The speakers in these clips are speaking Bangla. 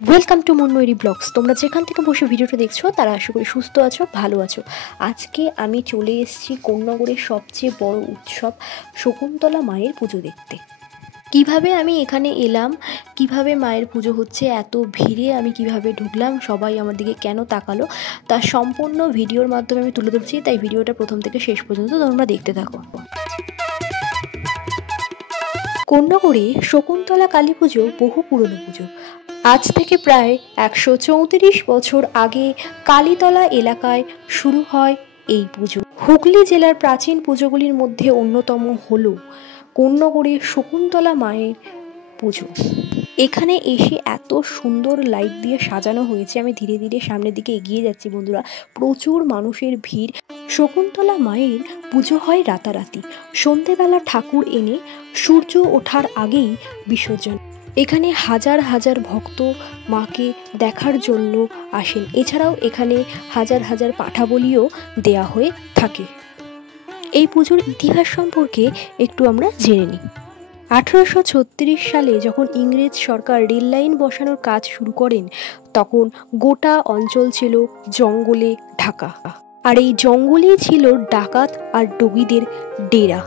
Welcome to মনময়ূরী blogs. তোমরা যেখান থেকে বসে ভিডিওটা দেখছো তারা আশা করি সুস্থ আছো, ভালো আছো। আজকে আমি চলে এসেছি কোন্নগরের সবচেয়ে বড় উৎসব শকুন্তলা মায়ের পুজো দেখতে। কিভাবে আমি এখানে এলাম, কিভাবে মায়ের পুজো হচ্ছে, এত ভিড়ে আমি কিভাবে ঢুকলাম, সবাই আমার দিকে কেন তাকালো, তার সম্পূর্ণ ভিডিওর মাধ্যমে আমি তুলে ধরছি। তাই ভিডিওটা প্রথম থেকে শেষ পর্যন্ত তোমরা দেখতে থাকো। কোন্নগরে শকুন্তলা কালী পুজো বহু পুরনো পুজো। আজ থেকে প্রায় 134 বছর আগে কালীতলা এলাকায় শুরু হয় এই পুজো। হুগলি জেলার প্রাচীন পুজোগুলির মধ্যে অন্যতম হল কোন্নগরের শকুন্তলা মায়ের পুজো। এখানে এসে এত সুন্দর লাইট দিয়ে সাজানো হয়েছে, আমি ধীরে ধীরে সামনের দিকে এগিয়ে যাচ্ছি বন্ধুরা। প্রচুর মানুষের ভিড়। শকুন্তলা মায়ের পুজো হয় রাতারাতি। সন্ধেবেলা ঠাকুর এনে সূর্য ওঠার আগেই বিসর্জন। এখানে হাজার হাজার ভক্ত মাকে দেখার জন্য আসেন। এছাড়াও এখানে হাজার হাজার পাঠাবলিও দেয়া হয়ে থাকে। এই পুজোর ইতিহাস সম্পর্কে একটু আমরা জেনে নিই। 1836 সালে যখন ইংরেজ সরকার রেল লাইন বসানোর কাজ শুরু করেন, তখন গোটা অঞ্চল ছিল জঙ্গলে ঢাকা। আর এই জঙ্গলেই ছিল ডাকাত আর ডোগিদের ডেরা।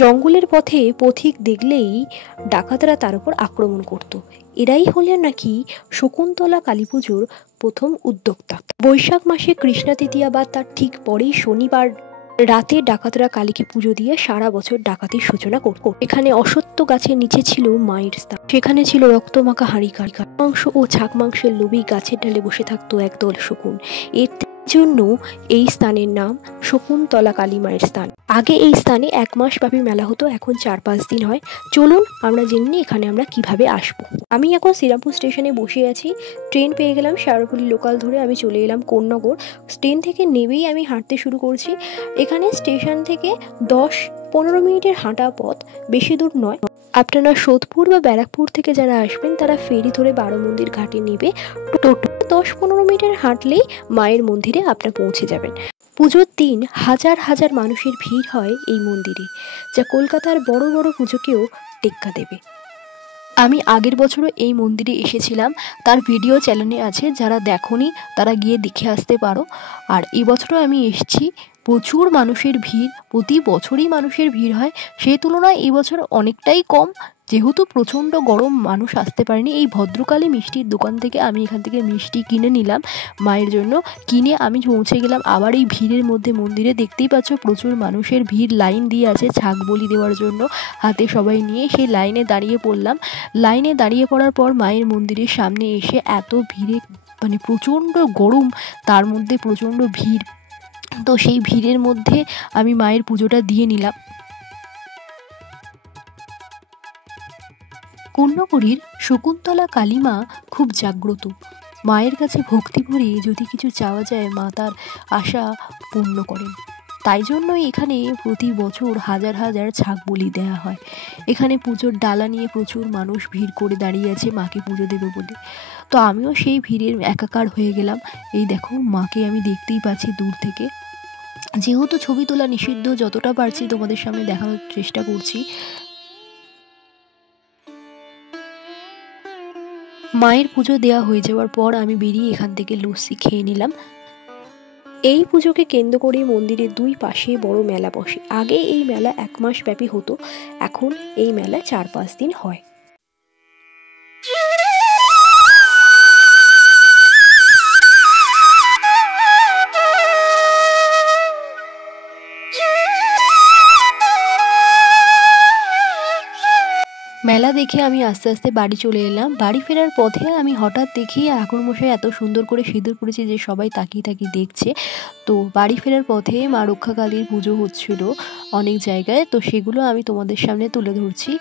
জঙ্গলের পথে পথিক দেখলেই ডাকাতরা তার উপর আক্রমণ করত। এরাই হলেন নাকি শকুন্তলা কালী পুজোর প্রথম উদ্যোক্তা। বৈশাখ মাসে কৃষ্ণা তৃতীয়া বা তার ঠিক পরেই শনিবার রাতে ডাকাতরা কালীকে পুজো দিয়ে সারা বছর ডাকাতির সূচনা করত। এখানে অসত্য গাছের নিচে ছিল মায়ের স্থান। সেখানে ছিল রক্তমাখা হাঁড়ি কাড়ি, মাংস ও ছাগ মাংসের লোভী গাছের ডালে বসে থাকতো একদল শকুন। এর জন্য এই স্থানের নাম শকুন্তলা কালী মায়ের স্থান। আগে এই স্থানে 1 মাস ব্যাপী মেলা হতো, এখন 4-5 দিন হয়। চলুন আমরা জেনে নিই এখানে আমরা কিভাবে আসবো। আমি এখন শ্রীরামপুর স্টেশনে বসে আছি। ট্রেন পেয়ে গেলাম, শেওড়াফুলি লোকাল ধরে আমি চলে এলাম কোন্নগর। ট্রেন থেকে নেবেই আমি হাঁটতে শুরু করছি। এখানে স্টেশন থেকে 10-15 মিনিটের হাঁটা পথ, বেশি দূর নয়। আপনারা সোদপুর বা ব্যারাকপুর থেকে যারা আসবেন তারা ফেরি ধরে বারোমন্দির ঘাটে নেবে। টোটো 10-15 মিনিটের হাঁটলেই মায়ের মন্দিরে আপনারা পৌঁছে যাবেন। পুজোর দিন হাজার হাজার মানুষের ভিড় হয় এই মন্দিরে, যা কলকাতার বড় বড় পুজোকেও টেক্কা দেবে। আমি আগের বছরও এই মন্দিরে এসেছিলাম, তার ভিডিও চ্যানেলে আছে, যারা দেখোনি তারা গিয়ে দেখে আসতে পারো। আর এই বছরও আমি এসেছি। প্রচুর মানুষের ভিড়, প্রতি বছরই মানুষের ভিড় হয়, সেই তুলনায় এই বছর অনেকটাই কম। যেহেতু প্রচণ্ড গরম, মানুষ আসতে পারেনি। এই ভদ্রকালী মিষ্টির দোকান থেকে আমি এখান থেকে মিষ্টি কিনে নিলাম মায়ের জন্য। কিনে আমি পৌঁছে গেলাম আবার এই ভিড়ের মধ্যে মন্দিরে। দেখতেই পাচ্ছ প্রচুর মানুষের ভিড়, লাইন দিয়ে আছে ছাগ বলি দেওয়ার জন্য, হাতে সবাই নিয়ে সেই লাইনে দাঁড়িয়ে পড়লাম। লাইনে দাঁড়িয়ে পড়ার পর মায়ের মন্দিরের সামনে এসে এত ভিড়ে, মানে প্রচণ্ড গরম, তার মধ্যে প্রচণ্ড ভিড়। তো সেই ভিড়ের মধ্যে আমি মায়ের পুজোটা দিয়ে নিলাম। কোন্নগরের শকুন্তলা কালী মা খুব জাগ্রত। মায়ের কাছে ভক্তি ভরে যদি কিছু চাওয়া যায়, মা তার আশা পূর্ণ করেন। তাই জন্যই এখানে প্রতি বছর হাজার হাজার ছাগ বলি দেওয়া হয়। এখানে পুজোর ডালা নিয়ে প্রচুর মানুষ ভিড় করে দাঁড়িয়ে আছে মাকে পুজো দেবে বলে। তো আমিও সেই ভিড়ের একাকার হয়ে গেলাম। এই দেখো মাকে আমি দেখতেই পাচ্ছি দূর থেকে। যেহেতু ছবি তোলা নিষিদ্ধ, যতটা পারছি তোমাদের সামনে দেখানোর চেষ্টা করছি। মায়ের পুজো দেওয়া হয়ে যাওয়ার পর আমি বেরিয়ে এখান থেকে লস্যি খেয়ে নিলাম। এই পুজোকে কেন্দ্র করে মন্দিরের 2 পাশে বড় মেলা বসে। আগে এই মেলা 1 মাস ব্যাপী হতো, এখন এই মেলা 4-5 দিন হয়। মেলা দেখে আমি আস্তে আস্তে বাড়ি চলে এলাম। বাড়ি ফেরার পথে আমি হঠাৎ দেখি ঠাকুরমশাই এত সুন্দর করে সিঁদুর পরেছে যে সবাই তাকিয়ে তাকিয়ে দেখছে। তো বাড়ি ফেরার পথে মা রক্ষাকালীর পুজো হচ্ছিল অনেক জায়গায়, তো সেগুলো আমি তোমাদের সামনে তুলে ধরছি।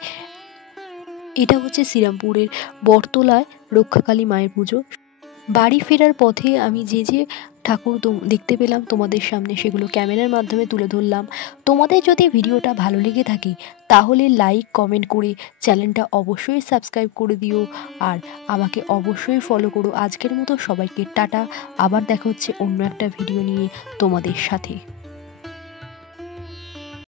এটা হচ্ছে শ্রীরামপুরের বটতলায় রক্ষাকালী মায়ের পুজো। বাড়ি ফেরার পথে আমি যে যে ঠাকুর দেখতে পেলাম তোমাদের সামনে, সেগুলো ক্যামেরার মাধ্যমে তুলে ধরলাম। তোমাদের যদি ভিডিওটা ভালো লেগে থাকে তাহলে লাইক কমেন্ট করে চ্যানেলটা অবশ্যই সাবস্ক্রাইব করে দিও, আর আমাকে অবশ্যই ফলো করো। আজকের মতো সবাইকে টাটা। আবার দেখা হচ্ছে অন্য একটা ভিডিও নিয়ে তোমাদের সাথে।